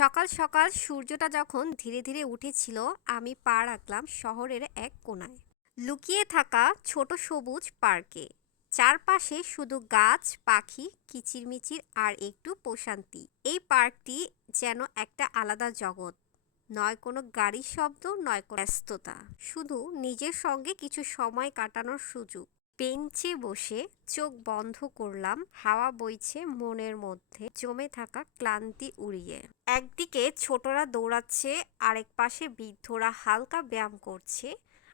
সকাল সকাল সূর্যটা যখন ধীরে ধীরে উঠেছিল, আমি পা রাখলাম শহরের এক কোণায় লুকিয়ে থাকা ছোট সবুজ পার্কে। চারপাশে শুধু গাছ, পাখি, কিচিরমিচির আর একটু প্রশান্তি। এই পার্কটি যেন একটা আলাদা জগৎ। নয় কোনো গাড়ির শব্দ, নয় কোনো ব্যস্ততা। শুধু নিজের সঙ্গে কিছু সময় কাটানোর সুযোগ। বেঞ্চে বসে চোখ বন্ধ করলাম, হাওয়া বইছে মনের মধ্যে, জমে থাকা ক্লান্তি উড়িয়ে। একদিকে ছোটরা দৌড়াচ্ছে, আরেক পাশে বৃদ্ধরা হালকা ব্যায়াম করছে,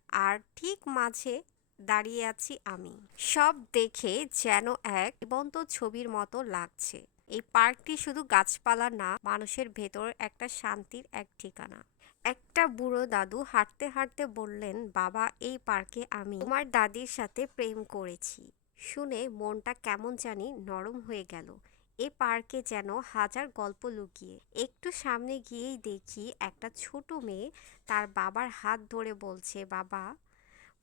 আর ঠিক মাঝে দাঁড়িয়ে আছি আমি। সব দেখে যেন এক জীবন্ত ছবির মতো লাগছে। এই পার্কটি শুধু গাছপালা না, মানুষের ভেতর একটা শান্তির এক ঠিকানা। একটা বুড়ো দাদু হাঁটতে হাঁটতে বললেন, বাবা, এই পার্কে আমি তোমার দাদির সাথে প্রেম করেছি। শুনে মনটা কেমন জানি নরম হয়ে গেল। এ পার্কে যেন হাজার গল্প লুকিয়ে, একটু সামনে গিয়েই দেখি একটা ছোট মেয়ে তার বাবার হাত ধরে বলছে, বাবা,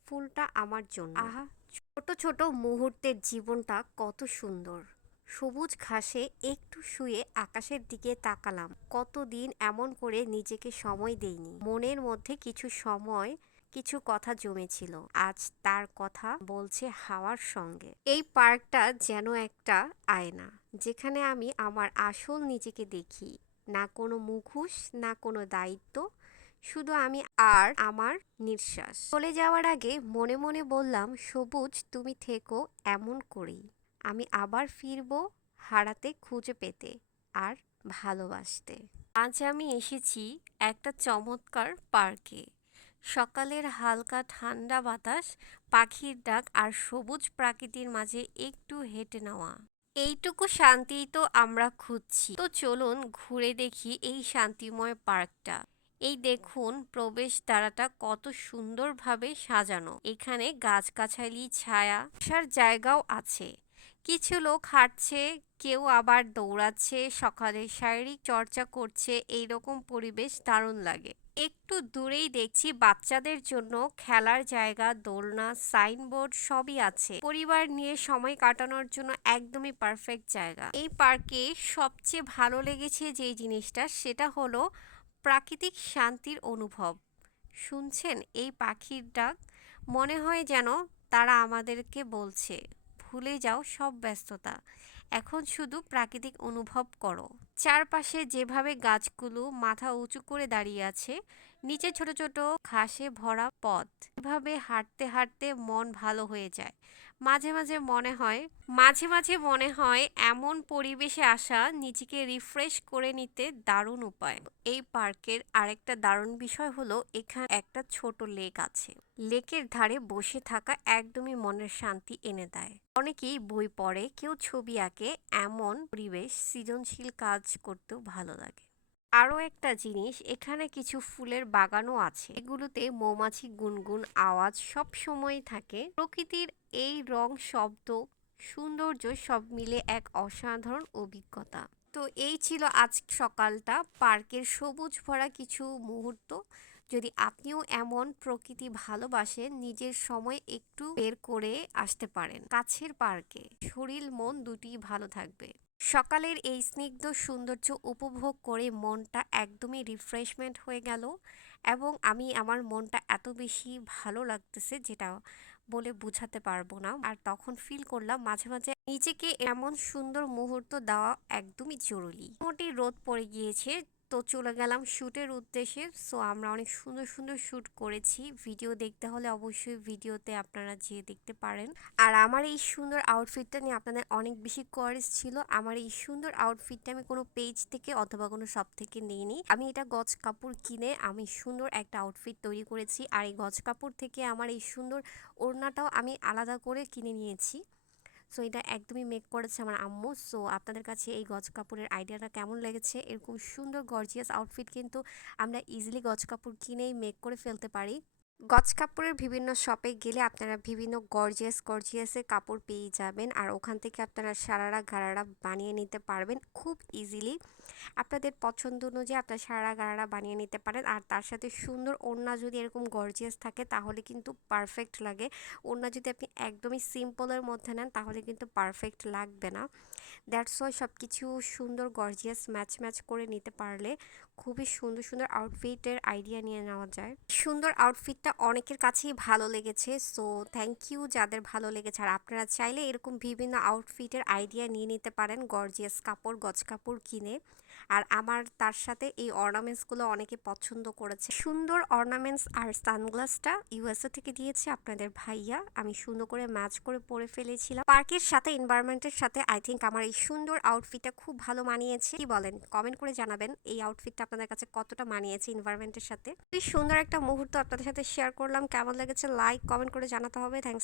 ফুলটা আমার জন্য। আহা, ছোট ছোট মুহূর্তের জীবনটা কত সুন্দর। সবুজ ঘাসে একটু শুয়ে আকাশের দিকে তাকালাম। কতদিন এমন করে নিজেকে সময় দেইনি। মনের মধ্যে কিছু সময়, কিছু কথা জমেছিল। আজ তার কথা বলছে হাওয়ার সঙ্গে। এই পার্কটা যেন একটা আয়না, যেখানে আমি আমার আসল নিজেকে দেখি। না কোনো মুখোশ, না কোনো দায়িত্ব, শুধু আমি আর আমার নিঃশ্বাস। চলে যাওয়ার আগে মনে মনে বললাম, সবুজ, তুমি থেকো এমন করেই। আমি আবার ফিরব হারাতে খুঁজে পেতে আর ভালোবাসতে। আজ আমি এসেছি একটা চমৎকার পার্কে। সকালের হালকা ঠান্ডা বাতাস, পাখির ডাক আর সবুজ প্রাকৃতির মাঝে একটু হেঁটে নেওয়া। এইটুকু শান্তিই তো আমরা খুঁজছি। তো চলুন ঘুরে দেখি এই শান্তিময় পার্কটা। এই দেখুন প্রবেশ দ্বারাটা কত সুন্দরভাবে সাজানো। এখানে গাছগাছালি, ছায়া, বসার জায়গাও আছে। কিছু লোক হাঁটছে, কেউ আবার দৌড়াচ্ছে, সকালে শারীরিক চর্চা করছে এই রকম পরিবেশ দারুণ লাগে। একটু দূরেই দেখছি বাচ্চাদের জন্য খেলার জায়গা, দোলনা, সাইনবোর্ড সবই আছে। পরিবার নিয়ে সময় কাটানোর জন্য একদমই পারফেক্ট জায়গা। এই পার্কে সবচেয়ে ভালো লেগেছে যে জিনিসটা, সেটা হলো প্রাকৃতিক শান্তির অনুভব। শুনছেন এই পাখির ডাক? মনে হয় যেন তারা আমাদেরকে বলছে। ভুলে যাও সব ব্যস্ততা। এখন শুধু প্রাকৃতিক অনুভব করো। চারপাশে যেভাবে গাছগুলো মাথা উঁচু করে দাঁড়িয়ে আছে, নিচে ছোট ছোট ঘাসে ভরা পথ, এভাবে হাঁটতে হাঁটতে মন ভালো হয়ে যায়। মাঝে মাঝে মনে হয়, মাঝে মাঝে মনে হয় এমন পরিবেশে আসা নিজেকে রিফ্রেশ করে নিতে দারুণ উপায়। এই পার্কের আরেকটা দারুণ বিষয় হলো এখানে একটা ছোট লেক আছে। লেকের ধারে বসে থাকা একদমই মনের শান্তি এনে দেয়। অনেকেই বই পড়ে, কেউ ছবি আঁকে এমন পরিবেশ সৃজনশীল কাজ করতেও ভালো লাগে। আরও একটা জিনিস, এখানে কিছু ফুলের বাগানও আছে। এগুলোতে মৌমাছি গুনগুন আওয়াজ সব সময় থাকে। প্রকৃতির এই রং, শব্দ, সৌন্দর্য সব মিলে এক অসাধারণ অভিজ্ঞতা। তো এই ছিল আজ সকালটা। পার্কের সবুজ ভরা কিছু মুহূর্ত। যদি আপনিও এমন প্রকৃতি ভালোবাসেন, নিজের সময় একটু বের করে আসতে পারেন কাছের পার্কে। শরীর, মন দুটি ভালো থাকবে। সকালের এই স্নিগ্ধ সৌন্দর্য উপভোগ করে মনটা একদমই রিফ্রেশমেন্ট হয়ে গেল এবং আমি আমার মনটা এত বেশি ভালো লাগতেছে যেটা বলে বোঝাতে পারব না। আর তখন ফিল করলাম মাঝে মাঝে নিজেকে এমন সুন্দর মুহূর্ত দেওয়া একদমই জরুরি। মোটামুটি রোদ পড়ে গিয়েছে তো চলে গেলাম শ্যুটের উদ্দেশ্যে। সো আমরা অনেক সুন্দর সুন্দর শ্যুট করেছি। ভিডিও দেখতে হলে অবশ্যই ভিডিওতে আপনারা যেয়ে দেখতে পারেন। আর আমার এই সুন্দর আউটফিটটা নিয়ে আপনাদের অনেক বেশি কোয়ারিজ ছিল। আমার এই সুন্দর আউটফিটটা আমি কোনো পেজ থেকে অথবা কোনো শপ থেকে নিইনি। আমি এটা গজ কাপড় কিনে আমি সুন্দর একটা আউটফিট তৈরি করেছি। আর এই গজ কাপড় থেকে আমার এই সুন্দর ওড়নাটাও আমি আলাদা করে কিনে নিয়েছি। সো এটা একদমই মেক করেছে আমার আম্মু। সো আপনাদের কাছে এই গজ কাপড়ের আইডিয়াটা কেমন লেগেছে? এরকম সুন্দর গর্জিয়াস আউটফিট কিন্তু আমরা ইজিলি গজ কাপড় কিনেই মেক করে ফেলতে পারি। গজ কাপড়ের বিভিন্ন শপে গেলে আপনারা বিভিন্ন গর্জিয়াস গর্জিয়াসের কাপড় পেয়ে যাবেন। আর ওখান থেকে আপনারা সারারা, গারারা বানিয়ে নিতে পারবেন খুব ইজিলি আপনাদের পছন্দ অনুযায়ী আপনার সারা গারারা বানিয়ে নিতে পারেন। আর তার সাথে সুন্দর ওড়না যদি এরকম গর্জিয়াস থাকে, তাহলে কিন্তু পারফেক্ট লাগে। ওড়না যদি আপনি একদমই সিম্পলের মধ্যে নেন, তাহলে কিন্তু পারফেক্ট লাগবে না। দ্যাটস ওয়াই সব কিছু সুন্দর গর্জিয়াস ম্যাচ ম্যাচ করে নিতে পারলে খুবই সুন্দর সুন্দর আউটফিটের আইডিয়া নিয়ে নেওয়া যায়। সুন্দর আউটফিটটা অনেকের কাছেই ভালো লেগেছে সো থ্যাংক ইউ যাদের ভালো লেগেছে। আর আপনারা চাইলে এরকম বিভিন্ন আউটফিটের আইডিয়া নিয়ে নিতে পারেন গর্জিয়াস কাপড়, গজ কাপড় কিনে। আর আমার তার সাথে এই অর্নামেন্টসগুলো অনেকে পছন্দ করেছে। সুন্দর অর্নামেন্টস আর সানগ্লাসটা ইউএসএ থেকে দিয়েছে আপনাদের ভাইয়া। আমি সুন্দর করে ম্যাচ করে পরে ফেলেছিলাম। পার্কের সাথে, এনভায়রনমেন্টের সাথে আই থিঙ্ক আমার এই সুন্দর আউটফিটটা খুব ভালো মানিয়েছে। কি বলেন? কমেন্ট করে জানাবেন এই আউটফিটটা আপনাদের কাছে কতটা মানিয়েছে এনভায়রনমেন্টের সাথে। খুবই সুন্দর একটা মুহূর্ত আপনাদের সাথে শেয়ার করলাম। কেমন লেগেছে? লাইক কমেন্ট করে জানাতে হবে। থ্যাংকস